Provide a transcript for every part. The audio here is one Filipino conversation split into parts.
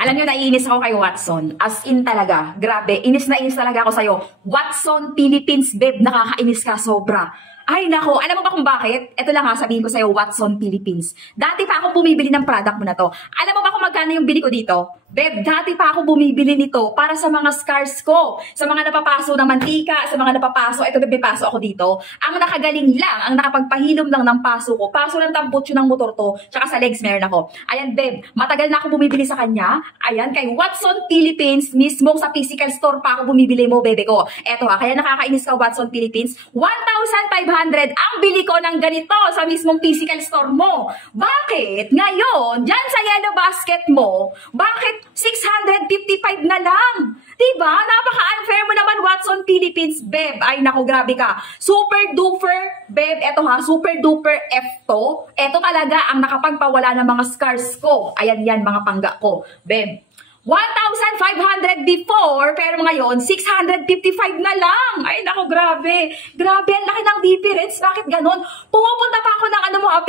Alam nyo, naiinis ako kay Watson. As in talaga. Grabe, inis na inis talaga ako sa'yo. Watson Philippines, babe, nakakainis ka sobra. Ay nako, alam mo ba kung bakit? Ito lang ha, sabihin ko sa'yo, Watson Philippines. Dati pa ako bumibili ng product mo na to. Alam mo ba kung magkano yung bili ko dito? Beb, dati pa ako bumibili nito para sa mga scars ko. Sa mga napapaso ng mantika, sa mga napapaso, ito bebe, paso ako dito. Ang nakagaling lang, ang nakapagpahilom lang ng paso ko. Paso ng tambutso ng motor to, tsaka sa legs meron ako. Ayan, beb, matagal na ako bumibili sa kanya. Ayan, kay Watson Philippines, mismo sa physical store pa ako bumibili mo, bebe ko. Eto ha, kaya nakakainis ka, Watson Philippines. 1,500 ang bili ko ng ganito sa mismong physical store mo. Bakit? Ngayon, dyan sa yellow basket mo, bakit 655 na lang? Diba? Napaka-unfair mo naman, Watson Philippines, beb. Ay, naku, grabe ka. Super duper, beb, eto ha, super duper F to. Eto talaga ang nakapagpawala ng mga scars ko. Ayan yan, mga pangga ko. Beb, 1,500 before, pero ngayon, 655 na lang. Ay, naku, grabe. Grabe, ang laki ng difference. Bakit ganon? Pumupunta pa ako ng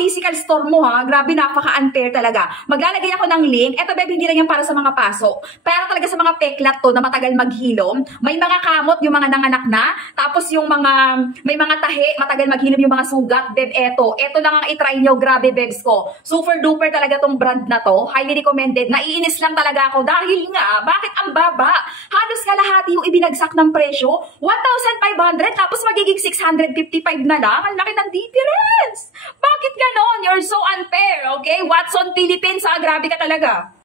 physical store mo ha. Grabe, napaka-unfair talaga. Maglalagay ako ng link. Eto, babe, hindi lang yan para sa mga paso. Pero talaga sa mga peklat to na matagal maghilom. May mga kamot, yung mga nanganak na. Tapos yung mga, may mga tahi, matagal maghilom yung mga sugat. Beb, eto. Eto lang ang itry nyo. Grabe, bebs ko. Super duper talaga tong brand na to. Highly recommended. Naiinis lang talaga ako dahil nga, bakit ang baba? Halos kalahati yung ibinagsak ng presyo. 1,500 tapos magiging 655 na lang. Ang laki ng difference. Bakit ganon? You're so unfair, okay? Watson Philippines, ha? Grabe ka talaga.